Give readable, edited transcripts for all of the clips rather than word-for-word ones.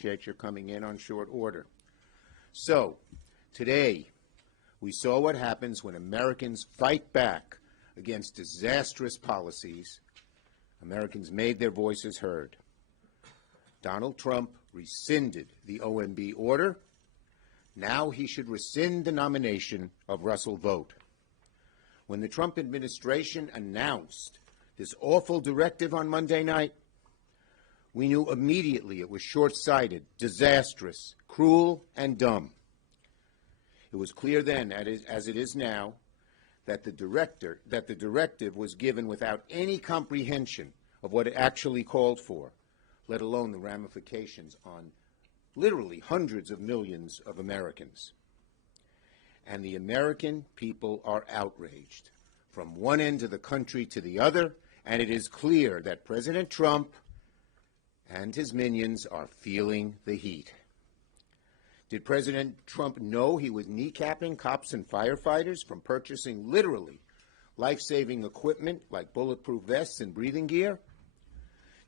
appreciate your coming in on short order. So, today, we saw what happens when Americans fight back against disastrous policies. Americans made their voices heard. Donald Trump rescinded the OMB order. Now he should rescind the nomination of Russell Vought. When the Trump administration announced this awful directive on Monday night, we knew immediately it was short-sighted, disastrous, cruel, and dumb. It was clear then, as it is now, that the directive was given without any comprehension of what it actually called for, let alone the ramifications on literally hundreds of millions of Americans. And the American people are outraged, from one end of the country to the other, and it is clear that President Trump and his minions are feeling the heat. Did President Trump know he was kneecapping cops and firefighters from purchasing literally life-saving equipment like bulletproof vests and breathing gear?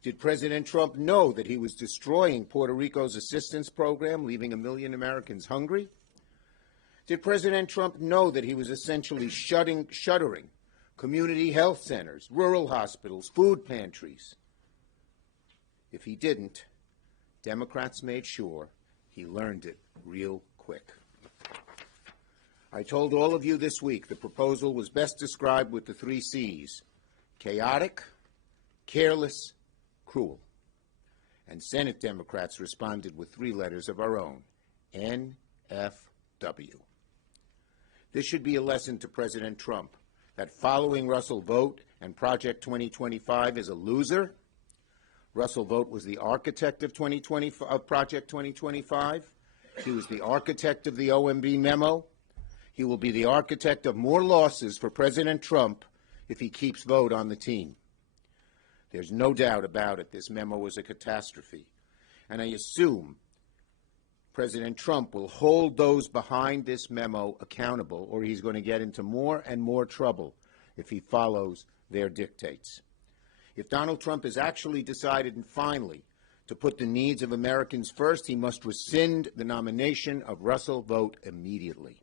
Did President Trump know that he was destroying Puerto Rico's assistance program, leaving 1 million Americans hungry? Did President Trump know that he was essentially shuttering community health centers, rural hospitals, food pantries? If he didn't, Democrats made sure he learned it real quick. I told all of you this week the proposal was best described with the 3 C's: chaotic, careless, cruel. And Senate Democrats responded with 3 letters of our own: NFW. This should be a lesson to President Trump that following Russell Vought and Project 2025 is a loser. Russell Vought was the architect of Project 2025. He was the architect of the OMB memo. He will be the architect of more losses for President Trump if he keeps Vought on the team. There's no doubt about it, this memo was a catastrophe. And I assume President Trump will hold those behind this memo accountable, or he's going to get into more and more trouble if he follows their dictates. If Donald Trump has actually decided, and finally, to put the needs of Americans first, he must rescind the nomination of Russell Vought immediately.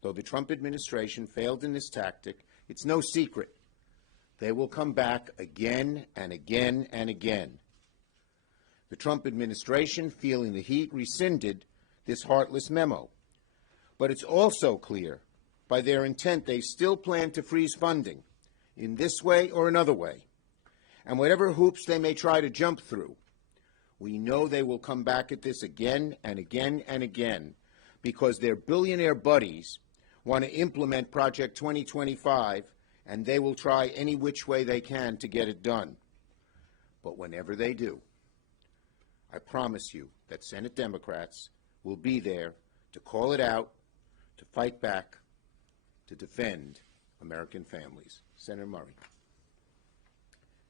Though the Trump administration failed in this tactic, it's no secret they will come back again and again and again. The Trump administration, feeling the heat, rescinded this heartless memo. But it's also clear by their intent they still plan to freeze funding in this way or another way. And whatever hoops they may try to jump through, we know they will come back at this again and again and again, because their billionaire buddies want to implement Project 2025, and they will try any which way they can to get it done. But whenever they do, I promise you that Senate Democrats will be there to call it out, to fight back, to defend American families. Senator Murray.